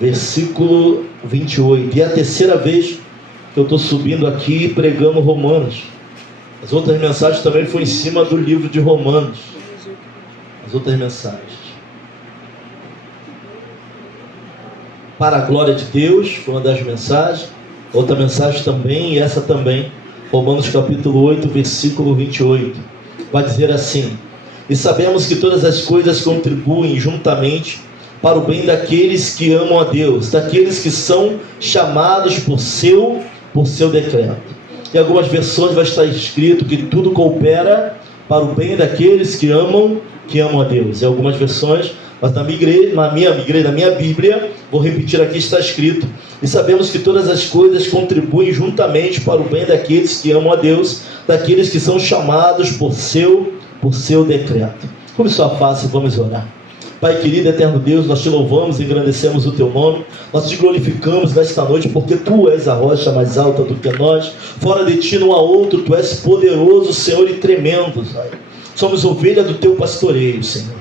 versículo 28. E é a terceira vez que eu estou subindo aqui pregando Romanos. As outras mensagens também foram em cima do livro de Romanos. As outras mensagens. Para a glória de Deus, foi uma das mensagens. Outra mensagem também, e essa também. Romanos capítulo 8, versículo 28. Vai dizer assim: e sabemos que todas as coisas contribuem juntamente para o bem daqueles que amam a Deus, daqueles que são chamados por seu decreto. Em algumas versões vai estar escrito que tudo coopera para o bem daqueles que amam a Deus. Em algumas versões, mas na minha Bíblia, vou repetir aqui, está escrito: e sabemos que todas as coisas contribuem juntamente para o bem daqueles que amam a Deus, daqueles que são chamados por seu decreto. Curve sua face e vamos orar. Pai querido, eterno Deus, nós te louvamos e engrandecemos o teu nome, nós te glorificamos nesta noite, porque tu és a rocha mais alta do que nós, fora de ti não há outro, tu és poderoso, Senhor, e tremendo, Pai. Somos ovelha do teu pastoreio, Senhor.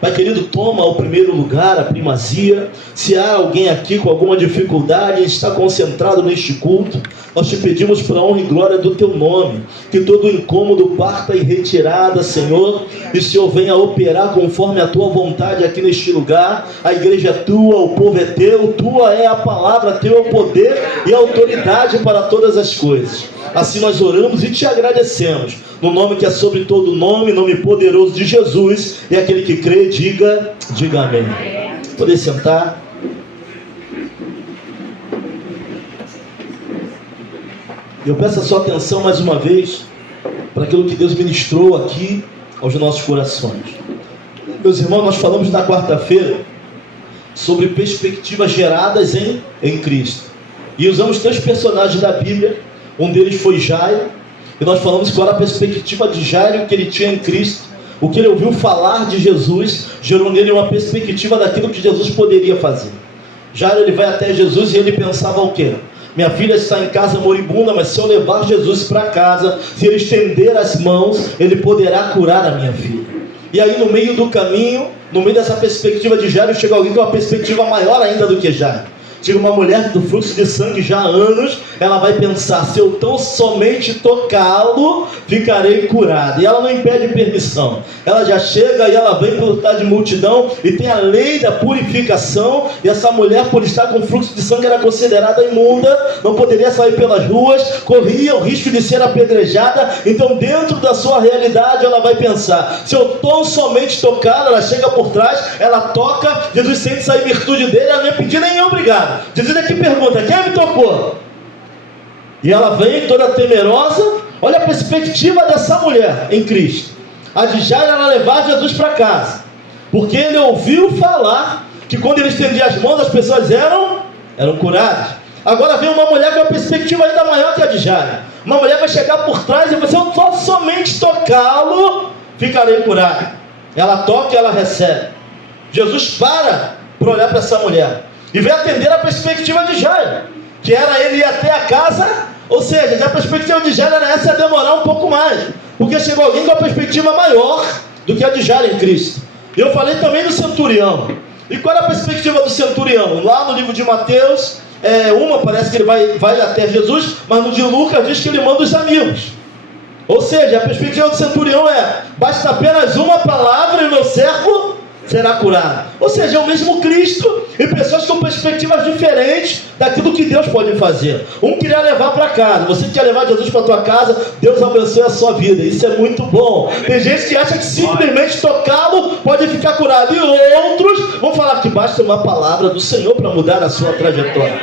Pai querido, toma o primeiro lugar, a primazia. Se há alguém aqui com alguma dificuldade e está concentrado neste culto, nós te pedimos para a honra e glória do teu nome, que todo incômodo parta em retirada, Senhor, e o Senhor venha operar conforme a tua vontade aqui neste lugar. A igreja é tua, o povo é teu, tua é a palavra, teu é o poder e a autoridade para todas as coisas. Assim nós oramos e te agradecemos, no nome que é sobre todo nome, nome poderoso de Jesus. E aquele que crê, diga amém. Poder sentar. Eu peço a sua atenção mais uma vez para aquilo que Deus ministrou aqui aos nossos corações. Meus irmãos, nós falamos na quarta-feira sobre perspectivas geradas em Cristo, e usamos 3 personagens da Bíblia. Um deles foi Jairo, e nós falamos qual era a perspectiva de Jairo que ele tinha em Cristo. O que ele ouviu falar de Jesus gerou nele uma perspectiva daquilo que Jesus poderia fazer. Jairo, ele vai até Jesus e ele pensava o quê? Minha filha está em casa moribunda, mas se eu levar Jesus para casa, se ele estender as mãos, ele poderá curar a minha filha. E aí no meio do caminho, no meio dessa perspectiva de Jairo, chega alguém com uma perspectiva maior ainda do que Jairo. Chega uma mulher do fluxo de sangue já há anos, ela vai pensar: se eu tão somente tocá-lo, ficarei curada. E ela não impede permissão, ela já chega e ela vem pelo estar de multidão, e tem a lei da purificação, e essa mulher, por estar com fluxo de sangue, era considerada imunda, não poderia sair pelas ruas, corria o risco de ser apedrejada. Então dentro da sua realidade ela vai pensar: se eu tão somente tocá-lo, ela chega por trás, ela toca, Jesus sente essa virtude dele, ela nem pedir nem obrigado. Jesus aqui pergunta: quem me tocou? E ela vem toda temerosa. Olha a perspectiva dessa mulher em Cristo. A de Jairo era levar Jesus para casa, porque ele ouviu falar que quando ele estendia as mãos, as pessoas eram curadas. Agora vem uma mulher com uma perspectiva ainda maior que a de Jairo. Uma mulher vai chegar por trás e vai dizer: se eu somente tocá-lo, ficarei curado. Ela toca e ela recebe. Jesus para olhar para essa mulher e vem atender a perspectiva de Jairo, que era ele ir até a casa. Ou seja, a perspectiva de Jairo era essa, ia demorar um pouco mais, porque chegou alguém com uma perspectiva maior do que a de Jairo em Cristo. Eu falei também do centurião. E qual era a perspectiva do centurião? Lá no livro de Mateus, parece que ele vai até Jesus, mas no de Lucas diz que ele manda os amigos. Ou seja, a perspectiva do centurião é: basta apenas uma palavra e o meu servo será curado. Ou seja, é o mesmo Cristo e pessoas com perspectivas diferentes daquilo que Deus pode fazer. Um queria levar para casa, você quer levar Jesus para a tua casa, Deus abençoe a sua vida, isso é muito bom. Tem gente que acha que simplesmente tocá-lo pode ficar curado, e outros vão falar que basta uma palavra do Senhor para mudar a sua trajetória.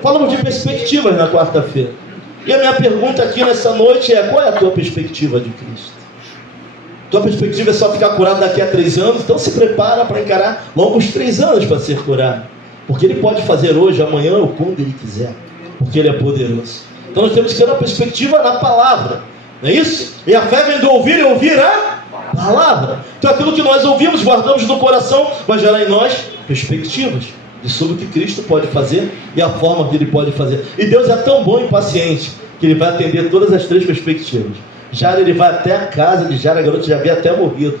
Falamos de perspectivas na quarta-feira, e a minha pergunta aqui nessa noite é: qual é a tua perspectiva de Cristo? Tua perspectiva é só ficar curado daqui a 3 anos? Então se prepara para encarar longos 3 anos para ser curado, porque Ele pode fazer hoje, amanhã ou quando Ele quiser, porque Ele é poderoso. Então nós temos que ter uma perspectiva na palavra, não é isso? E a fé vem do ouvir e ouvir a palavra. Então aquilo que nós ouvimos, guardamos no coração, vai gerar em nós perspectivas sobre o que Cristo pode fazer e a forma que Ele pode fazer. E Deus é tão bom e paciente que Ele vai atender todas as 3 perspectivas. Jairo, ele vai até a casa de Jairo, a garota já havia até morrido,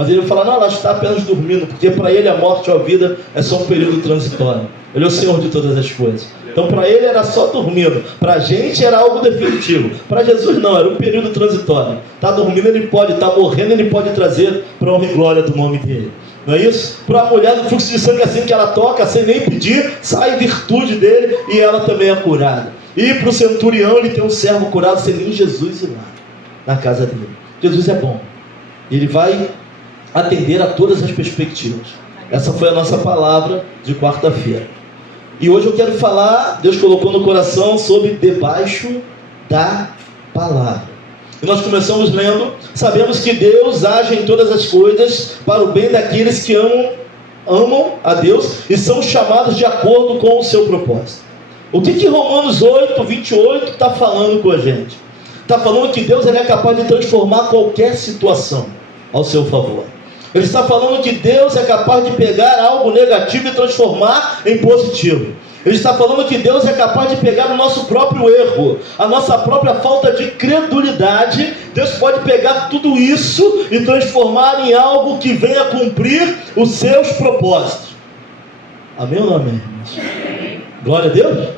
Mas ele vai falar, não, ela está apenas dormindo, porque para ele a morte ou a vida é só um período transitório. Ele é o Senhor de todas as coisas. Então para ele era só dormindo, para a gente era algo definitivo. Para Jesus não, era um período transitório. Está dormindo, ele pode, está morrendo, ele pode trazer para a honra e glória do nome dele. Não é isso? Para a mulher do fluxo de sangue, assim que ela toca, sem nem pedir, sai virtude dele e ela também é curada. E para o centurião, ele tem um servo curado sem nem Jesus ir lá, na casa dele. Jesus é bom. Ele vai atender a todas as perspectivas. Essa foi a nossa palavra de quarta-feira. E hoje eu quero falar, Deus colocou no coração, sobre debaixo da palavra. E nós começamos lendo, sabemos que Deus age em todas as coisas para o bem daqueles que amam a Deus e são chamados de acordo com o seu propósito. O que Romanos 8, 28 está falando com a gente? Está falando que Deus ele é capaz de transformar qualquer situação ao seu favor. Ele está falando que Deus é capaz de pegar algo negativo e transformar em positivo. Ele está falando que Deus é capaz de pegar o nosso próprio erro, a nossa própria falta de credulidade. Deus pode pegar tudo isso e transformar em algo que venha cumprir os seus propósitos. Amém ou não amém? Glória a Deus.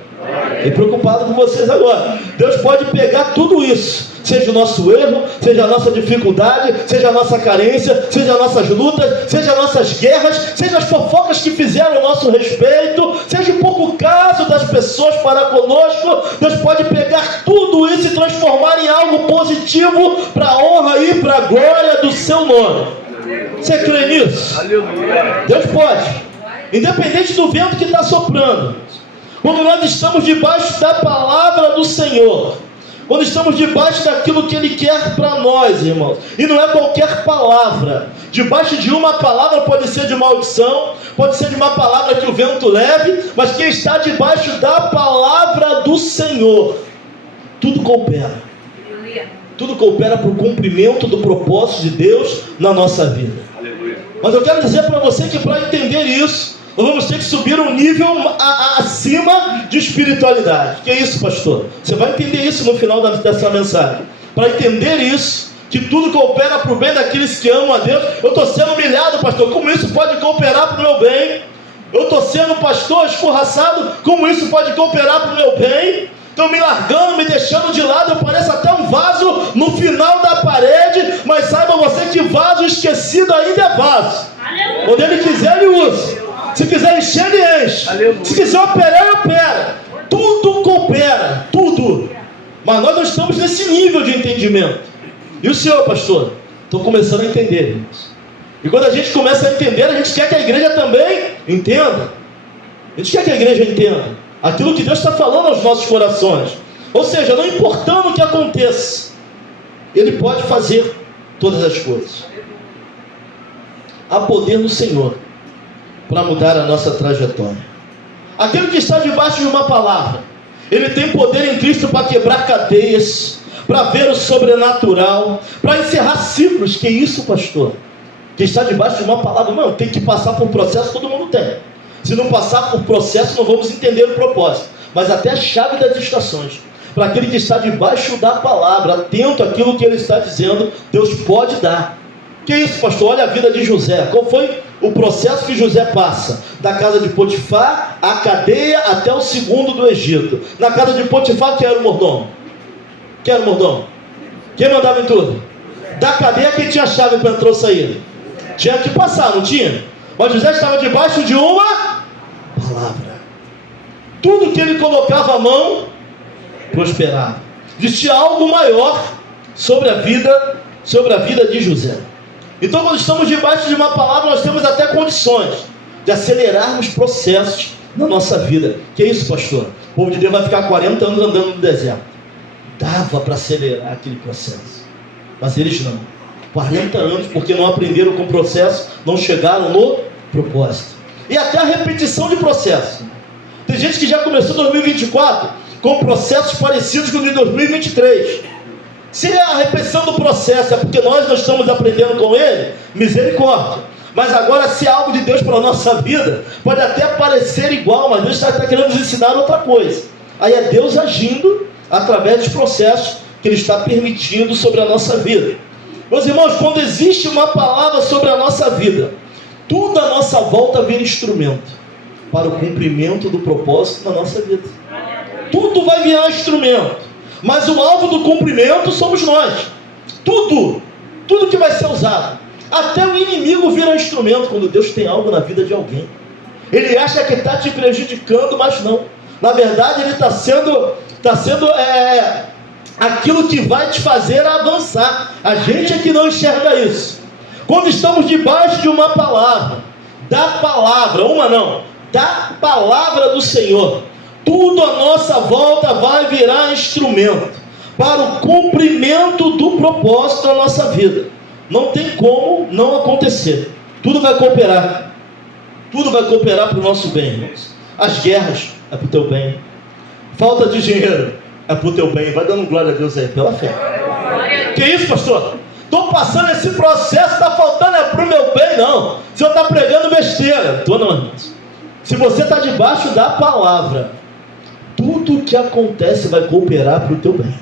Fiquei preocupado com vocês agora. Deus pode pegar tudo isso, seja o nosso erro, seja a nossa dificuldade, seja a nossa carência, seja as nossas lutas, seja as nossas guerras, seja as fofocas que fizeram a nosso respeito, seja o pouco caso das pessoas para conosco. Deus pode pegar tudo isso e transformar em algo positivo para a honra e para a glória do seu nome. Você crê nisso? Deus pode, independente do vento que está soprando. Quando nós estamos debaixo da palavra do Senhor, quando estamos debaixo daquilo que Ele quer para nós, irmãos, e não é qualquer palavra. Debaixo de uma palavra pode ser de maldição, pode ser de uma palavra que o vento leve, mas quem está debaixo da palavra do Senhor, tudo coopera. Tudo coopera para o cumprimento do propósito de Deus na nossa vida. Mas eu quero dizer para você que para entender isso, nós vamos ter que subir um nível acima de espiritualidade. Que é isso, pastor? Você vai entender isso no final dessa mensagem. Para entender isso, que tudo coopera para o bem daqueles que amam a Deus. Eu estou sendo humilhado, pastor. Como isso pode cooperar para o meu bem? Eu estou sendo, pastor, escorraçado. Como isso pode cooperar para o meu bem? Estão me largando, me deixando de lado. Eu pareço até um vaso no final da parede. Mas saiba você que vaso esquecido ainda é vaso. Quando Ele quiser, Ele usa. Se quiser encher, Ele enche. Aleluia. Se quiser operar, Ele opera. Tudo coopera, tudo. Mas nós não estamos nesse nível de entendimento. E o senhor, pastor? Estou começando a entender, irmãos. E quando a gente começa a entender, a gente quer que a igreja também entenda. A gente quer que a igreja entenda aquilo que Deus está falando aos nossos corações. Ou seja, não importando o que aconteça, Ele pode fazer todas as coisas. Há poder no Senhor para mudar a nossa trajetória. Aquele que está debaixo de uma palavra, ele tem poder em Cristo para quebrar cadeias, para ver o sobrenatural, para encerrar ciclos. Que isso, pastor? Que está debaixo de uma palavra, não, tem que passar por um processo, todo mundo tem. Se não passar por processo, não vamos entender o propósito. Mas até a chave das estações, para aquele que está debaixo da palavra, atento àquilo que ele está dizendo, Deus pode dar. Que isso, pastor? Olha a vida de José. Qual foi o processo que José passa? Da casa de Potifar, a cadeia, até o segundo do Egito. Na casa de Potifar, quem era o mordomo? Quem era o mordomo? Quem mandava em tudo? Da cadeia, quem tinha a chave para entrar ou sair? Tinha que passar, não tinha? Mas José estava debaixo de uma palavra. Tudo que ele colocava a mão, prosperava. Existia algo maior sobre a vida de José. Então, quando estamos debaixo de uma palavra, nós temos até condições de acelerarmos processos na nossa vida. Que é isso, pastor? O povo de Deus vai ficar 40 anos andando no deserto. Dava para acelerar aquele processo, mas eles não. 40 anos, porque não aprenderam com o processo, não chegaram no propósito. E até a repetição de processo. Tem gente que já começou 2024 com processos parecidos com o de 2023. Se a repetição do processo é porque nós não estamos aprendendo com ele, misericórdia. Mas agora, se é algo de Deus para a nossa vida, pode até parecer igual, mas Deus está querendo nos ensinar outra coisa. Aí é Deus agindo através dos processos que Ele está permitindo sobre a nossa vida. Meus irmãos, quando existe uma palavra sobre a nossa vida, tudo à nossa volta vira instrumento para o cumprimento do propósito na nossa vida. Tudo vai virar instrumento, mas o alvo do cumprimento somos nós. Tudo que vai ser usado, até o inimigo vira instrumento quando Deus tem algo na vida de alguém. Ele acha que está te prejudicando, mas não. Na verdade, ele está sendo aquilo que vai te fazer avançar. A gente é que não enxerga isso. Quando estamos debaixo de uma palavra, da palavra do Senhor, tudo à nossa volta vai virar instrumento para o cumprimento do propósito da nossa vida. Não tem como não acontecer. Tudo vai cooperar. Tudo vai cooperar para o nosso bem, irmãos. As guerras é para o teu bem. Falta de dinheiro é para o teu bem. Vai dando glória a Deus aí, pela fé. Que isso, pastor? Estou passando esse processo, está faltando é para o meu bem, não. O senhor está pregando besteira. Estou não, irmãos. Se você está debaixo da palavra, tudo que acontece vai cooperar para o teu bem.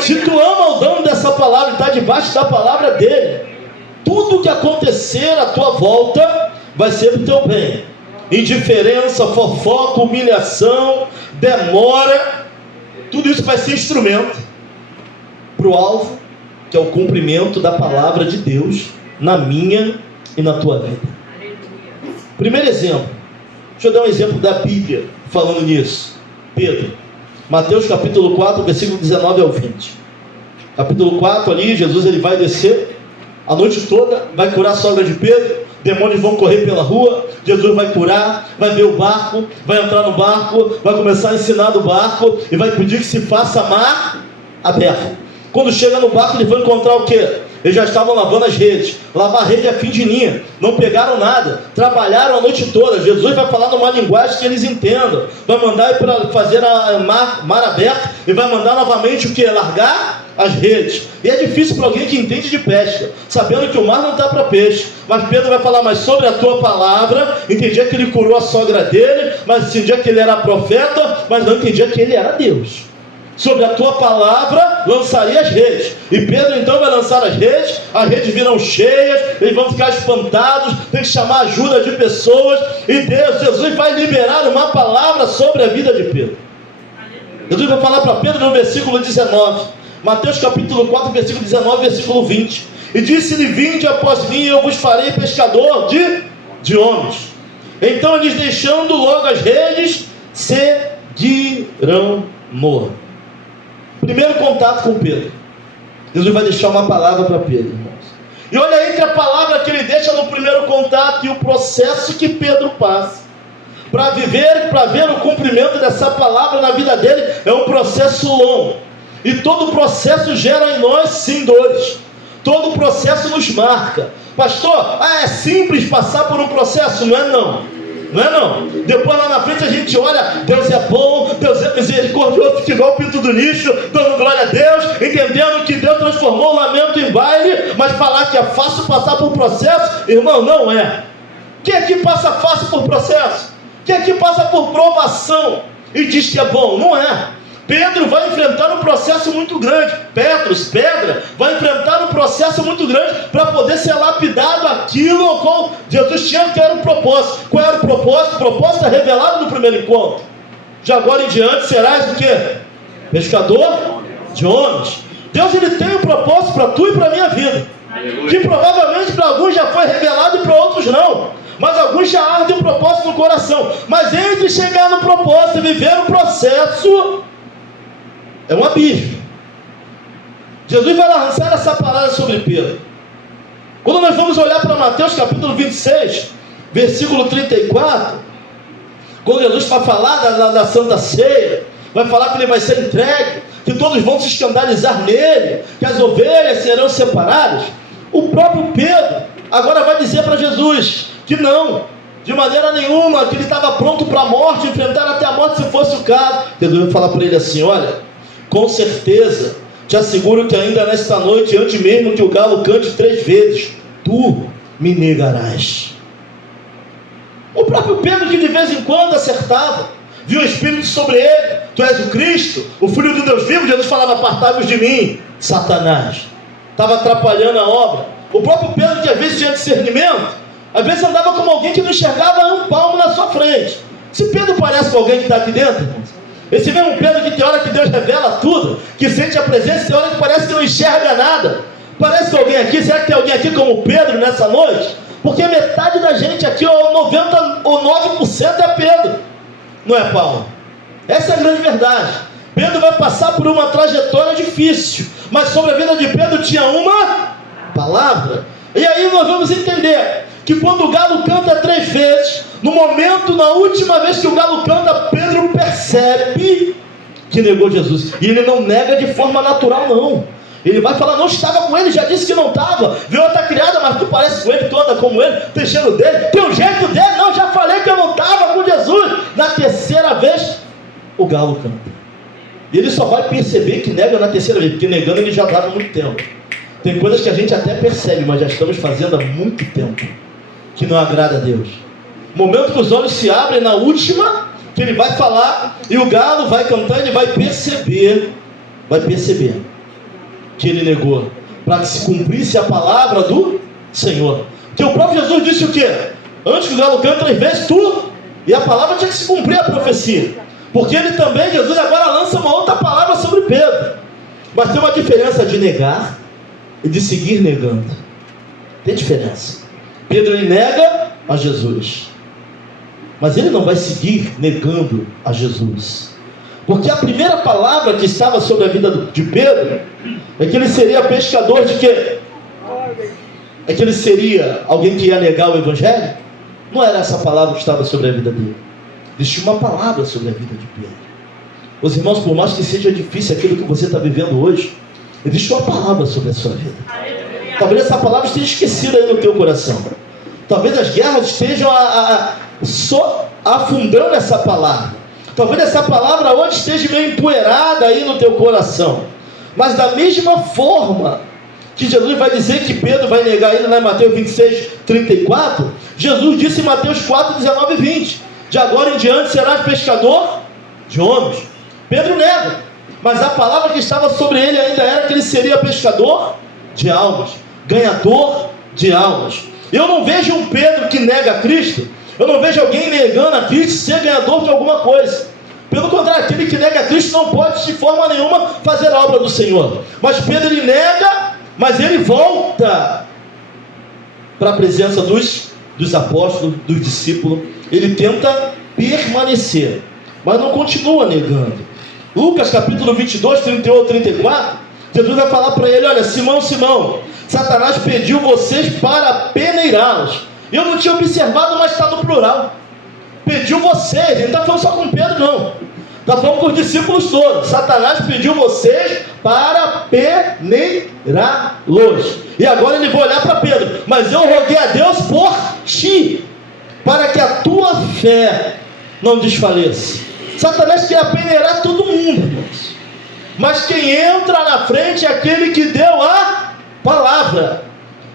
Se tu ama o dono dessa palavra e está debaixo da palavra dele, tudo que acontecer à tua volta vai ser para o teu bem. Indiferença, fofoca, humilhação, demora, tudo isso vai ser instrumento para o alvo, que é o cumprimento da palavra de Deus na minha e na tua vida. Primeiro exemplo, deixa eu dar um exemplo da Bíblia falando nisso. Pedro, Mateus capítulo 4, versículo 19 ao 20. Capítulo 4 ali, Jesus ele vai descer a noite toda, vai curar a sogra de Pedro, demônios vão correr pela rua, Jesus vai curar, vai ver o barco, vai entrar no barco, vai começar a ensinar do barco e vai pedir que se faça mar aberto. Quando chega no barco, eles vão encontrar o quê? Eles já estavam lavando as redes. Lavar a rede é fim de linha. Não pegaram nada. Trabalharam a noite toda. Jesus vai falar numa linguagem que eles entendam. Vai mandar para fazer mar aberto. E vai mandar novamente o quê? Largar as redes. E é difícil para alguém que entende de pesca, sabendo que o mar não está para peixe. Mas Pedro vai falar mais sobre a tua palavra. Entendia que ele curou a sogra dele, mas entendia que ele era profeta, mas não entendia que ele era Deus. Sobre a tua palavra lançaria as redes. E Pedro então vai lançar as redes viram cheias, eles vão ficar espantados, tem que chamar ajuda de pessoas, e Jesus vai liberar uma palavra sobre a vida de Pedro. Jesus vai falar para Pedro no versículo 19, Mateus capítulo 4, versículo 19, versículo 20. E disse-lhe: vinde após mim, e eu vos farei pescador de homens. Então eles, deixando logo as redes, seguiram-no. Primeiro contato com Pedro. Jesus vai deixar uma palavra para Pedro, irmãos. E olha entre a palavra que ele deixa no primeiro contato e o processo que Pedro passa para ver o cumprimento dessa palavra na vida dele. É um processo longo. E todo processo gera em nós, sim, dores. Todo processo nos marca. Pastor, é simples passar por um processo? Não é não. Não é não. Depois lá na frente a gente olha, Deus é bom, Deus é misericordioso, fica igual o pinto do lixo, dando glória a Deus, entendendo que Deus transformou o lamento em baile. Mas falar que é fácil passar por processo, irmão, não é. Quem aqui passa fácil por processo? Quem aqui passa por provação e diz que é bom? Não é. Pedro vai enfrentar um processo muito grande. Pedra, vai enfrentar um processo muito grande para poder ser lapidado aquilo ao qual Jesus tinha que era o propósito. Qual era o propósito? O propósito é revelado no primeiro encontro. De agora em diante serás o quê? Pescador de homens. Deus ele tem um propósito para tu e para a minha vida. Que provavelmente para alguns já foi revelado e para outros não. Mas alguns já ardem o propósito no coração. Mas entre chegar no propósito e viver o processo, é um abismo. Jesus vai lançar essa palavra sobre Pedro. Quando nós vamos olhar para Mateus capítulo 26, versículo 34, quando Jesus vai falar da Santa Ceia, vai falar que ele vai ser entregue, que todos vão se escandalizar nele, que as ovelhas serão separadas. O próprio Pedro agora vai dizer para Jesus que não, de maneira nenhuma, que ele estava pronto para a morte, enfrentar até a morte se fosse o caso. Jesus vai falar para ele assim: olha, com certeza, te asseguro que ainda nesta noite, antes mesmo que o galo cante 3 vezes, tu me negarás. O próprio Pedro, que de vez em quando acertava, viu o Espírito sobre ele: tu és o Cristo, o Filho do Deus vivo. Jesus falava: apartai-vos de mim, Satanás. estava atrapalhando a obra. O próprio Pedro, que às vezes tinha discernimento, às vezes andava como alguém que não enxergava um palmo na sua frente. Se Pedro parece com alguém que está aqui dentro, irmãos, esse mesmo Pedro que tem hora que Deus revela tudo, que sente a presença, tem hora que parece que não enxerga nada. Parece que alguém aqui, será que tem alguém aqui como Pedro nessa noite? Porque metade da gente aqui, ou 90 ou 9% é Pedro, não é Paulo? Essa é a grande verdade. Pedro vai passar por uma trajetória difícil, mas sobre a vida de Pedro tinha uma palavra. E aí nós vamos entender que quando o galo canta 3 vezes, no momento, na última vez que o galo canta, Pedro percebe que negou Jesus. E ele não nega de forma natural, não. Ele vai falar, não estava com ele, já disse que não estava. Viu outra criada, mas tu parece com ele, tu anda como ele, tem cheiro dele, tem o jeito dele. Não, já falei que eu não estava com Jesus. Na 3ª vez, o galo canta. E ele só vai perceber que nega na 3ª vez, porque negando ele já estava há muito tempo. Tem coisas que a gente até percebe, mas já estamos fazendo há muito tempo, que não agrada a Deus. O momento que os olhos se abrem, na última, que ele vai falar, e o galo vai cantar, ele vai perceber que ele negou, para que se cumprisse a palavra do Senhor. Porque o próprio Jesus disse o quê? Antes que o galo cante 3 vezes, e a palavra tinha que se cumprir a profecia. Porque ele também, Jesus agora lança uma outra palavra sobre Pedro. Mas tem uma diferença de negar e de seguir negando. Tem diferença. Pedro, ele nega a Jesus, mas ele não vai seguir negando a Jesus. Porque a primeira palavra que estava sobre a vida de Pedro é que ele seria pescador de quê? É que ele seria alguém que ia negar o Evangelho? Não era essa palavra que estava sobre a vida dele. Existia uma palavra sobre a vida de Pedro. Os irmãos, por mais que seja difícil aquilo que você está vivendo hoje, existe uma palavra sobre a sua vida. Talvez essa palavra esteja esquecida aí no teu coração. Talvez as guerras estejam só afundando essa palavra. Talvez essa palavra hoje esteja meio empoeirada aí no teu coração. Mas da mesma forma que Jesus vai dizer que Pedro vai negar ele lá em Mateus 26, 34, Jesus disse em Mateus 4, 19 e 20, de agora em diante serás pescador de homens. Pedro nega, mas a palavra que estava sobre ele ainda era que ele seria pescador de almas, ganhador de almas. Eu não vejo um Pedro que nega Cristo, eu não vejo alguém negando a Cristo ser ganhador de alguma coisa. Pelo contrário, aquele que nega a Cristo não pode de forma nenhuma fazer a obra do Senhor. Mas Pedro, ele nega, mas ele volta para a presença dos apóstolos, dos discípulos. Ele tenta permanecer, mas não continua negando. Lucas capítulo 22, 31 a 34, Jesus vai falar para ele, olha, Simão, Simão, Satanás pediu vocês para peneirá-los. Eu não tinha observado, mas está no plural. Pediu vocês, ele não está falando só com Pedro, não. Está falando com os discípulos todos. Satanás pediu vocês para peneirá-los. E agora ele vai olhar para Pedro. Mas eu roguei a Deus por ti, para que a tua fé não desfaleça. Satanás quer peneirar todo mundo, irmãos. Mas quem entra na frente é aquele que deu a palavra.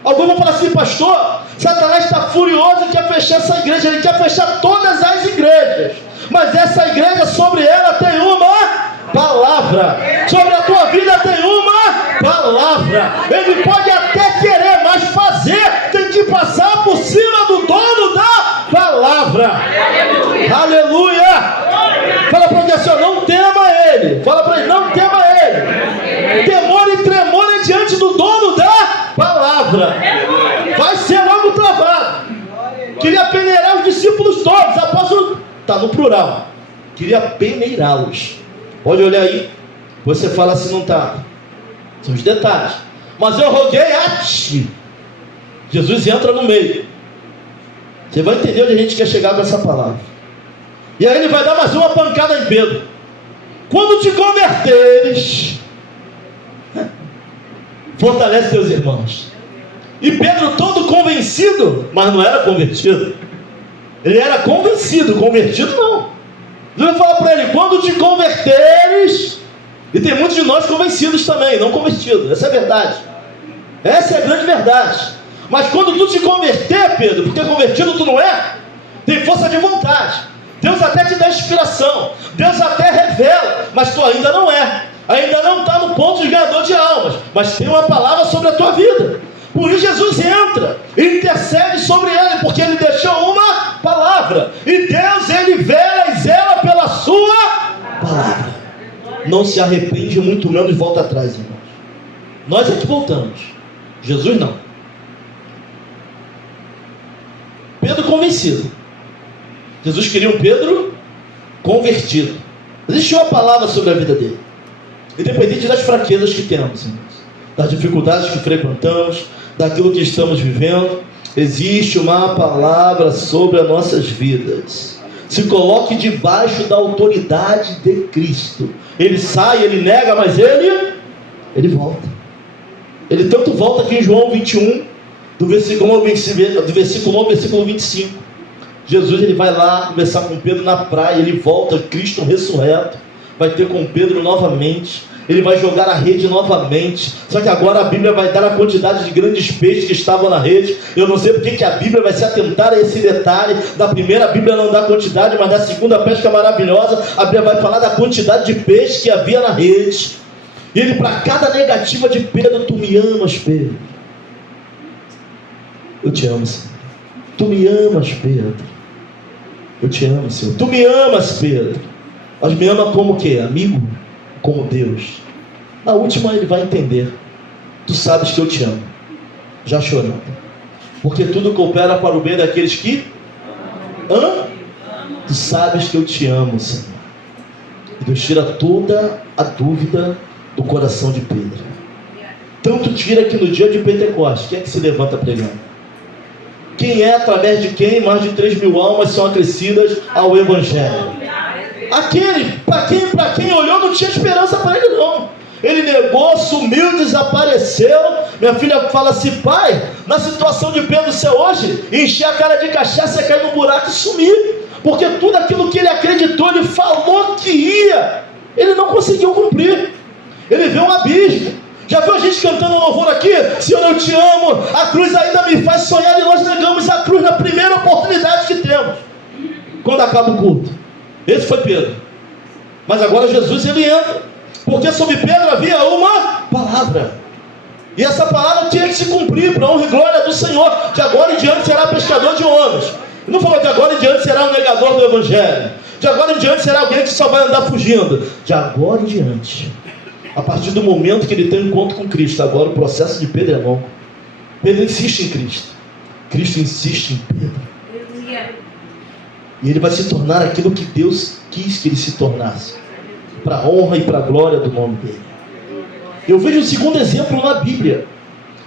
Alguns vão falar assim, pastor, Satanás está furioso e quer fechar essa igreja. Ele quer fechar todas as igrejas, mas essa igreja, sobre ela tem uma palavra. Sobre a tua vida tem uma palavra. Ele pode até querer, mas fazer tem que passar por cima do dono da palavra. Aleluia. Fala para ele assim, não tema ele. Fala para ele, não tema ele. Temor e tremor é diante do dono da palavra. Vai ser logo travado. Queria peneirar os discípulos todos. Apóstolo, está no plural. Queria peneirá-los. Pode olhar aí. Você fala assim, não está. São os detalhes. Mas eu roguei a ti. Jesus entra no meio. Você vai entender onde a gente quer chegar com essa palavra. E aí ele vai dar mais uma pancada em Pedro. Quando te converteres, fortalece teus irmãos. E Pedro todo convencido, mas não era convertido. Ele era convencido, convertido não. Deus vai falar para ele, quando te converteres, e tem muitos de nós convencidos também, não convertidos, essa é a verdade. Essa é a grande verdade. Mas quando tu te converter, Pedro, porque convertido tu não é, tem força de vontade. Deus até te dá inspiração, Deus até revela, mas tu ainda não é. ainda não está no ponto de ganhador de almas, mas tem uma palavra sobre a tua vida. Por isso Jesus entra, intercede sobre ele, porque ele deixou uma palavra. E Deus, ele vela e zela pela sua palavra. Não se arrepende, muito menos volta atrás, irmãos. Nós é que voltamos, Jesus não. Pedro convencido. Jesus queria um Pedro convertido. Existiu a palavra sobre a vida dele. Independente das fraquezas que temos, irmãos, das dificuldades que frequentamos, daquilo que estamos vivendo, existe uma palavra sobre as nossas vidas. Se coloque debaixo da autoridade de Cristo. Ele sai, ele nega, mas ele volta. Ele tanto volta que em João 21, do versículo 1 ao versículo 25, Jesus ele vai lá conversar com Pedro na praia, ele volta, Cristo ressurreto, vai ter com Pedro novamente, ele vai jogar a rede novamente, só que agora a Bíblia vai dar a quantidade de grandes peixes que estavam na rede. Eu não sei porque que a Bíblia vai se atentar a esse detalhe. Da primeira a Bíblia não dá quantidade, mas da segunda pesca maravilhosa, a Bíblia vai falar da quantidade de peixes que havia na rede. E ele, para cada negativa de Pedro: tu me amas, Pedro. Eu te amo, Senhor. Tu me amas, Pedro. Eu te amo, Senhor. Tu me amas, Pedro. Mas me ama como o quê? Amigo? Como Deus? Na última ele vai entender. Tu sabes que eu te amo. Já chorando. Porque tudo coopera para o bem daqueles que amam. Tu sabes que eu te amo, Senhor. E Deus tira toda a dúvida do coração de Pedro. Tanto tira que no dia de Pentecostes, quem é que se levanta pregando? Quem é, através de quem mais de 3.000 almas são acrescidas ao Evangelho? Aquele, para quem olhou, não tinha esperança para ele não. Ele negou, sumiu, desapareceu. Minha filha fala assim: pai, na situação de Pedro ser hoje, encher a cara de cachaça, cair no buraco e sumir. Porque tudo aquilo que ele acreditou, ele falou que ia, ele não conseguiu cumprir. Ele vê um abismo. Já viu a gente cantando louvor aqui? Senhor, eu te amo, a cruz ainda me faz sonhar. E nós negamos a cruz na primeira oportunidade que temos, quando acaba o culto. Esse foi Pedro. Mas agora Jesus ele entra, porque sobre Pedro havia uma palavra, e essa palavra tinha que se cumprir para a honra e glória do Senhor. De agora em diante será pescador de homens. Ele não falou de agora em diante será um negador do Evangelho, de agora em diante será alguém que só vai andar fugindo. De agora em diante, a partir do momento que ele tem um encontro com Cristo, agora o processo de Pedro é longo. Pedro insiste em Cristo, Cristo insiste em Pedro, e ele vai se tornar aquilo que Deus quis que ele se tornasse, para a honra e para a glória do nome dele. Eu vejo um segundo exemplo na Bíblia,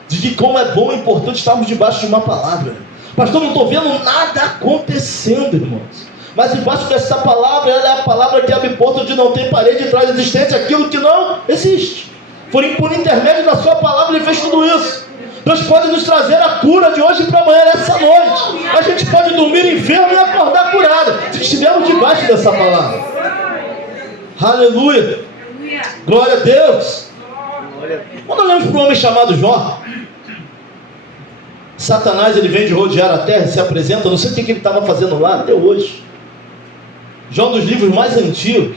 de que como é bom e importante estarmos debaixo de uma palavra. Pastor, não estou vendo nada acontecendo, irmãos. Mas debaixo dessa palavra, ela é a palavra que abre porta onde não tem parede, e traz existência aquilo que não existe. Por intermédio da sua palavra ele fez tudo isso. Deus pode nos trazer a cura de hoje para amanhã, nessa noite. A gente pode dormir enfermo e acordar curado, se estivermos debaixo dessa palavra. Aleluia. Glória a Deus. Quando olhamos para um homem chamado Jó, Satanás ele vem de rodear a terra e se apresenta. Não sei o que ele estava fazendo lá até hoje. Jó, um dos livros mais antigos.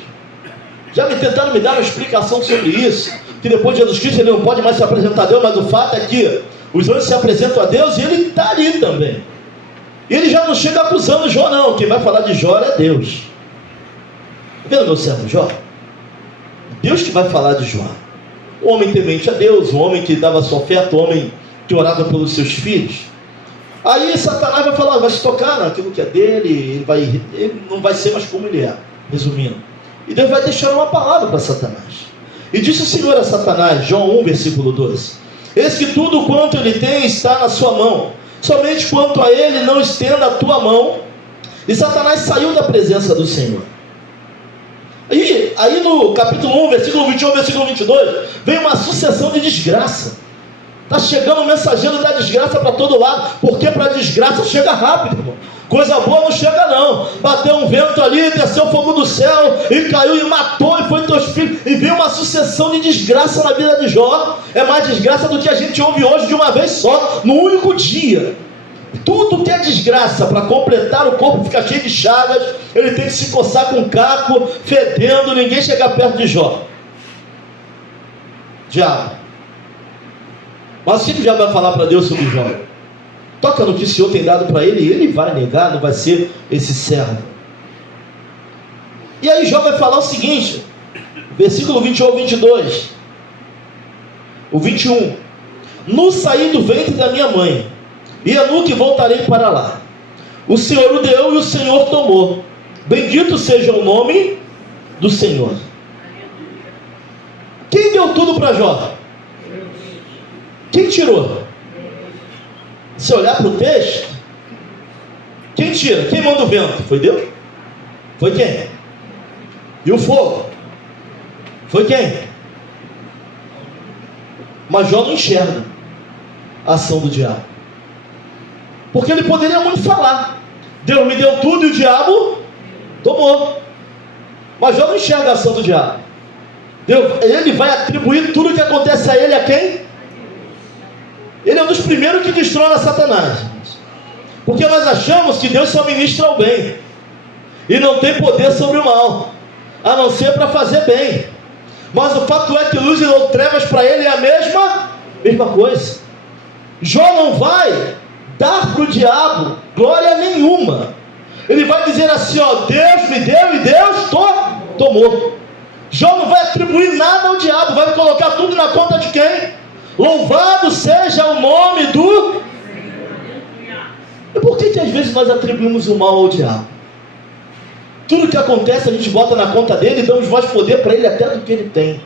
Já me tentaram me dar uma explicação sobre isso, que depois de Jesus Cristo ele não pode mais se apresentar a Deus, mas o fato é que os anjos se apresentam a Deus e ele está ali também. E ele já não chega acusando Jó não. Quem vai falar de Jó é Deus. Está vendo, meu servo Jó? Deus que vai falar de Jó. O homem temente a Deus, o homem que dava sua oferta, o homem que orava pelos seus filhos. Aí Satanás vai falar, vai se tocar naquilo que é dele, ele não vai ser mais como ele é. Resumindo, e Deus vai deixar uma palavra para Satanás. E disse o Senhor a Satanás, João 1, versículo 12: eis que tudo quanto ele tem está na sua mão, somente quanto a ele não estenda a tua mão. E Satanás saiu da presença do Senhor. E aí no capítulo 1, versículo 21, versículo 22, vem uma sucessão de desgraça. Está chegando o mensageiro da desgraça para todo lado, porque para a desgraça chega rápido, irmão. Coisa boa não chega não. Bateu um vento ali, desceu fogo do céu, e caiu e matou, e foi teus filhos, e veio uma sucessão de desgraça na vida de Jó. É mais desgraça do que a gente ouve hoje de uma vez só, num único dia. Tudo que é desgraça, para completar o corpo ficar cheio de chagas, ele tem que se coçar com caco, fedendo, ninguém chega perto de Jó. Diabo. Mas o que o diabo vai falar para Deus sobre Jó? Toca no que o Senhor tem dado para ele, e ele vai negar, não vai ser esse servo. E aí Jó vai falar o seguinte, versículo 21 ao 22. O 21. Nu saí do ventre da minha mãe, e é nu que voltarei para lá. O Senhor o deu e o Senhor tomou. Bendito seja o nome do Senhor. Quem deu tudo para Jó? Quem tirou? Se olhar para o texto, quem tira? Quem manda o vento? Foi Deus? Foi quem? E o fogo? Foi quem? Mas Jó não enxerga a ação do diabo, porque ele poderia muito falar: Deus me deu tudo e o diabo tomou. Mas Jó não enxerga a ação do diabo. Ele vai atribuir tudo o que acontece a ele a quem? Ele é um dos primeiros que destrói Satanás, porque nós achamos que Deus só ministra o bem e não tem poder sobre o mal, a não ser para fazer bem. Mas o fato é que luz e trevas para ele é a mesma coisa. Jó não vai dar para o diabo glória nenhuma. Ele vai dizer assim, ó: Deus me deu e Deus tomou. Jó não vai atribuir nada ao diabo, vai colocar tudo na conta de quem? Louvado seja o nome do... E por que às vezes nós atribuímos o mal ao diabo? Tudo que acontece a gente bota na conta dele e damos mais poder para ele até do que ele tem.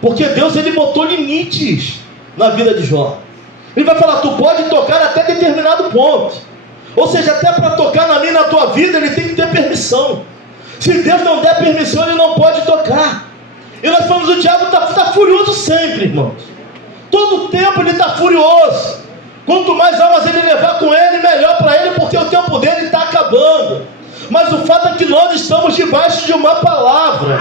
Porque Deus, ele botou limites na vida de Jó. Ele vai falar: tu pode tocar até determinado ponto. Ou seja, até para tocar na minha e na tua vida, ele tem que ter permissão. Se Deus não der permissão, ele não pode tocar. E nós falamos: o diabo está furioso sempre, irmãos. Todo tempo ele está furioso. Quanto mais almas ele levar com ele, melhor para ele, porque o tempo dele está acabando. Mas o fato é que nós estamos debaixo de uma palavra.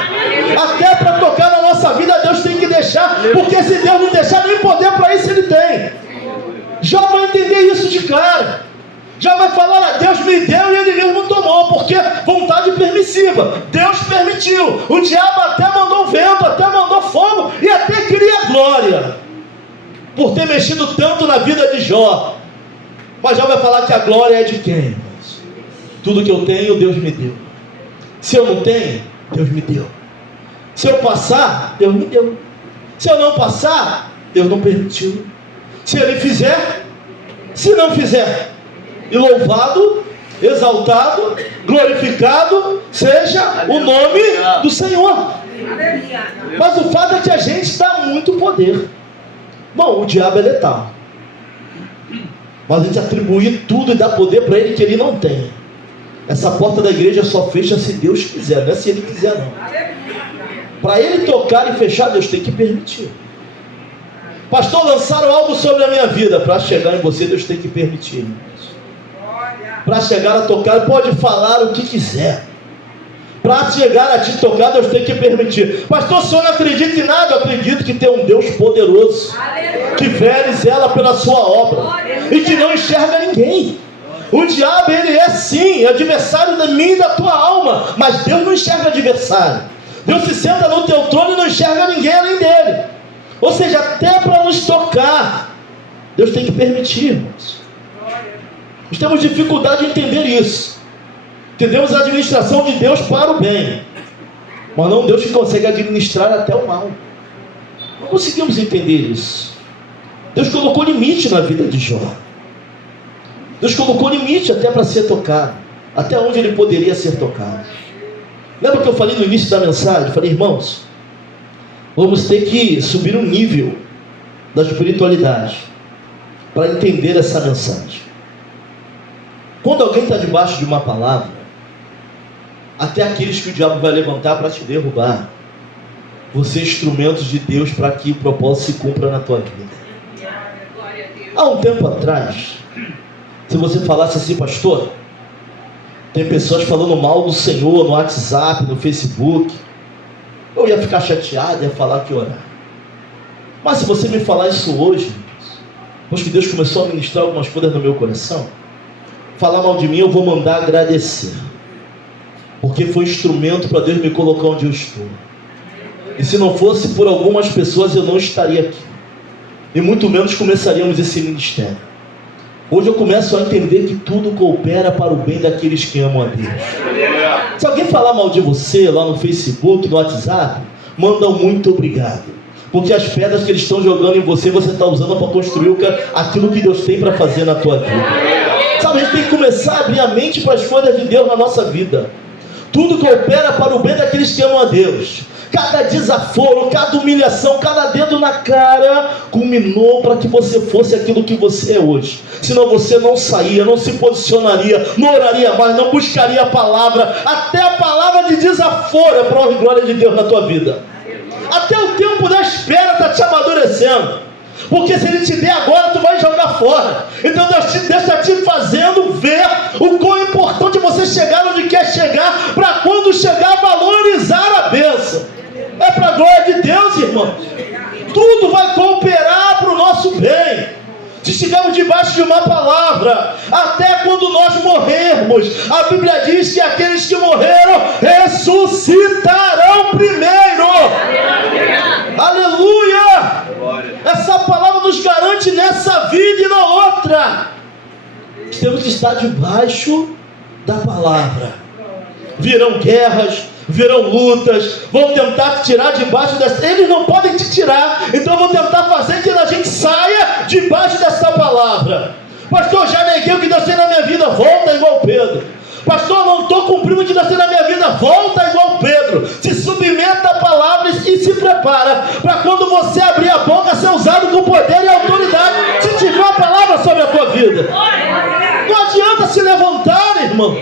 Até para tocar na nossa vida, Deus tem que deixar, porque se Deus não deixar, nem poder para isso ele tem. Já vai entender isso de cara. Já vai falar: Deus me deu e ele mesmo tomou, porque vontade permissiva. Deus permitiu. O diabo até mandou vento, até mandou fogo e até queria glória por ter mexido tanto na vida de Jó. Mas já vai falar que a glória é de quem? Tudo que eu tenho, Deus me deu. Se eu não tenho, Deus me deu. Se eu passar, Deus me deu. Se eu não passar, Deus não permitiu. Se ele fizer, se não fizer, e louvado, exaltado, glorificado seja o nome do Senhor. Mas o fato é que a gente dá muito poder. Bom, o diabo é letal, mas a gente atribui tudo e dá poder para ele que ele não tem. Essa porta da igreja só fecha se Deus quiser, não é se ele quiser não. Para ele tocar e fechar, Deus tem que permitir. Pastor, lançaram algo sobre a minha vida. Para chegar em você, Deus tem que permitir. Para chegar a tocar, pode falar o que quiser. Para chegar a te tocar, Deus tem que permitir. Pastor, o senhor não acredita em nada? Eu acredito que tem um Deus poderoso, que vela e zela pela sua obra, e que não enxerga ninguém. O diabo, ele é sim adversário da minha e da tua alma, mas Deus não enxerga adversário. Deus se senta no teu trono e não enxerga ninguém além dele. Ou seja, até para nos tocar, Deus tem que permitir, irmãos. Nós temos dificuldade de entender isso. Entendemos a administração de Deus para o bem, mas não Deus que consegue administrar até o mal. Não conseguimos entender isso. Deus colocou limite na vida de Jó. Deus colocou limite até para ser tocado, até onde ele poderia ser tocado. Lembra que eu falei no início da mensagem? Eu falei: irmãos, vamos ter que subir um nível da espiritualidade para entender essa mensagem. Quando alguém está debaixo de uma palavra, até aqueles que o diabo vai levantar para te derrubar, você é instrumentos de Deus para que o propósito se cumpra na tua vida. Há um tempo atrás, se você falasse assim: pastor, tem pessoas falando mal do Senhor no WhatsApp, no Facebook, eu ia ficar chateado, ia falar que orar. Mas se você me falar isso hoje, depois que Deus começou a ministrar algumas coisas no meu coração, falar mal de mim, eu vou mandar agradecer, porque foi instrumento para Deus me colocar onde eu estou. E se não fosse por algumas pessoas, eu não estaria aqui. E muito menos começaríamos esse ministério. Hoje eu começo a entender que tudo coopera para o bem daqueles que amam a Deus. Se alguém falar mal de você lá no Facebook, no WhatsApp, manda um muito obrigado. Porque as pedras que eles estão jogando em você, você está usando para construir aquilo que Deus tem para fazer na tua vida. Sabe, a gente tem que começar a abrir a mente para as coisas de Deus na nossa vida. Tudo coopera para o bem daqueles que amam a Deus. Cada desaforo, cada humilhação, cada dedo na cara culminou para que você fosse aquilo que você é hoje. Senão você não saía, não se posicionaria, não oraria mais, não buscaria a palavra. Até a palavra de desaforo é para a glória de Deus na tua vida. Até o tempo da espera está te amadurecendo. Porque se Ele te der agora, tu vai jogar fora. Então Deus está te fazendo ver o quão importante você chegar onde quer chegar, para quando chegar valorizar a bênção. É para a glória de Deus, irmão. Tudo vai cooperar para o nosso bem. Se estivermos debaixo de uma palavra, até quando nós morrermos, a Bíblia diz que aqueles que morreram ressuscitarão primeiro. Aleluia! Essa palavra nos garante nessa vida e na outra. Temos que estar debaixo da palavra. Virão guerras, virão lutas, vão tentar te tirar debaixo dessa. Eles não podem te tirar, então vão tentar fazer que a gente saia debaixo dessa palavra. Pastor, já neguei o que Deus tem na minha vida, volta igual Pedro. Pastor, não estou cumprindo o que Deus tem na minha vida, volta igual Pedro. Se submeta a palavras e se prepara para quando você abrir a boca ser usado com poder e autoridade, se tiver uma palavra sobre a tua vida. Não adianta se levantar, irmão.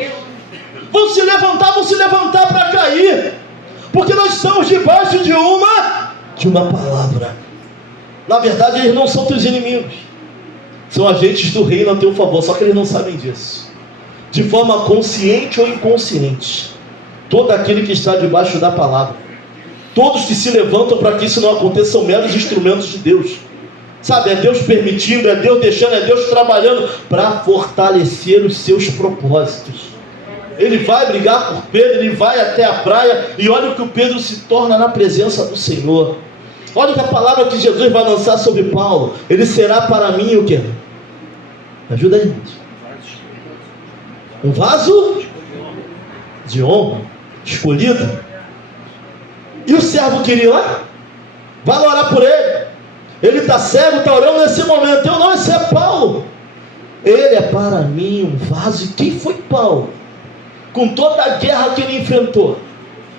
Vão se levantar para cair, porque nós estamos debaixo de uma palavra. Na verdade, eles não são teus inimigos, são agentes do reino a teu favor, só que eles não sabem disso. De forma consciente ou inconsciente, todo aquele que está debaixo da palavra, todos que se levantam para que isso não aconteça, são meros instrumentos de Deus. Sabe, é Deus permitindo, é Deus deixando, é Deus trabalhando para fortalecer os seus propósitos. Ele vai brigar por Pedro, ele vai até a praia, e olha o que o Pedro se torna na presença do Senhor. Olha que a palavra que Jesus vai lançar sobre Paulo: ele será para mim o quê? Ajuda aí, gente. Um vaso de honra, escolhido. E o servo queria ir lá? Vai lá orar por ele. Ele está cego, está orando nesse momento. Eu não, esse é Paulo. Ele é para mim um vaso. E quem foi Paulo? Com toda a guerra que ele enfrentou,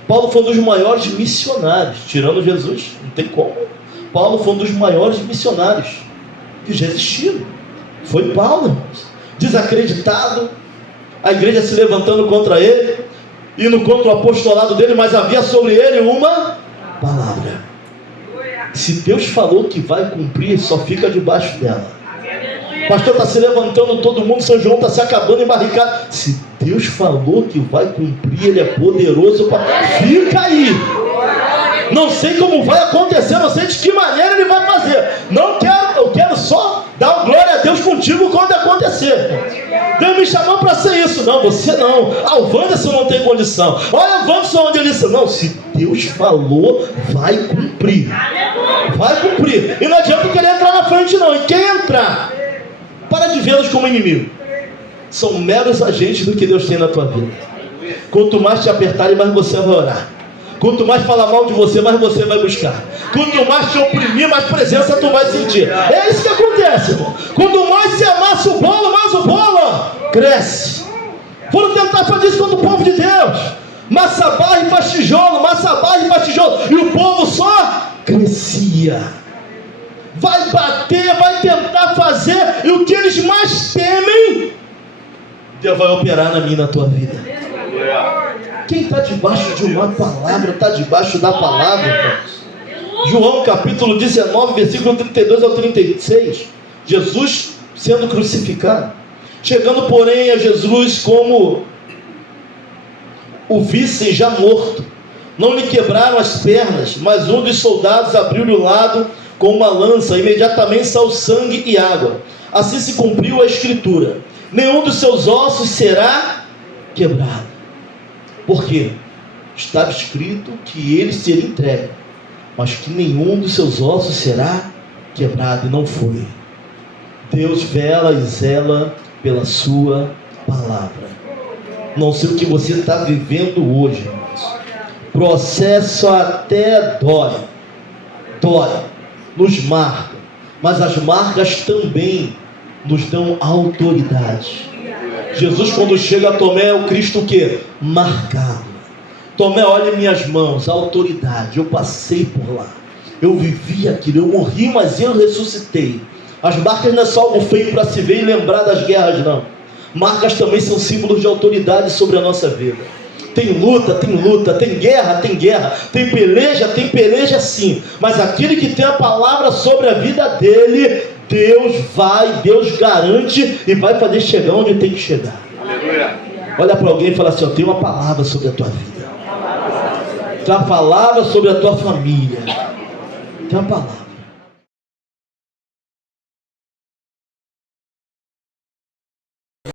Paulo foi um dos maiores missionários, tirando Jesus, não tem como. Paulo foi um dos maiores missionários que já existiram. Foi Paulo, irmãos. Desacreditado, a igreja se levantando contra ele, indo contra o apostolado dele, mas havia sobre ele uma palavra. Se Deus falou que vai cumprir, só fica debaixo dela. O pastor está se levantando, todo mundo, São João está se acabando em barricada. Se Deus falou que vai cumprir, Ele é poderoso para... Fica aí. Não sei como vai acontecer, não sei de que maneira Ele vai fazer. Não quero, eu quero só dar glória a Deus contigo quando acontecer. Deus me chamou para ser isso. Não, você não. O Wanderson não tem condição. Olha o Wanderson onde ele disse. Não, se Deus falou, vai cumprir. Vai cumprir. E não adianta querer entrar na frente não. E quem entrar, para de vê-los como inimigo. São meros agentes do que Deus tem na tua vida. Quanto mais te apertarem, mais você vai orar. Quanto mais falar mal de você, mais você vai buscar. Quanto mais te oprimir, mais presença tu vai sentir. É isso que acontece, irmão. Quanto mais se amassa o bolo, mais o bolo cresce. Foram tentar fazer isso contra o povo de Deus. Massa barra e faz tijolo, massa barra e faz tijolo. E o povo só crescia. Vai bater, vai tentar fazer, e o que eles mais temem, Deus vai operar na minha e na tua vida. Quem está debaixo de uma palavra, está debaixo da palavra, irmãos. João capítulo 19, versículo 32 ao 36. Jesus sendo crucificado. Chegando, porém, a Jesus como o vissem já morto. Não lhe quebraram as pernas, mas um dos soldados abriu-lhe o lado com uma lança, imediatamente saiu sangue e água. Assim se cumpriu a escritura: nenhum dos seus ossos será quebrado. Por quê? Estava escrito que ele seria entregue mas que nenhum dos seus ossos será quebrado, e não foi. Deus vela e zela pela sua palavra. Não sei o que você está vivendo hoje, irmãos. Processo até dói, nos marca, mas as marcas também nos dão autoridade. Jesus, quando chega a Tomé, é o Cristo o quê? Marcado. Tomé, olha minhas mãos, a autoridade, eu passei por lá, eu vivi aquilo, eu morri, mas eu ressuscitei. As marcas não é só algo feio para se ver e lembrar das guerras, não. Marcas também são símbolos de autoridade sobre a nossa vida. Tem luta, tem guerra, tem peleja sim, mas aquele que tem a palavra sobre a vida dele, Deus garante e vai fazer chegar onde tem que chegar. Aleluia. Olha para alguém e fala assim: eu tenho uma palavra sobre a tua vida, tem uma palavra sobre a tua família, tem uma palavra.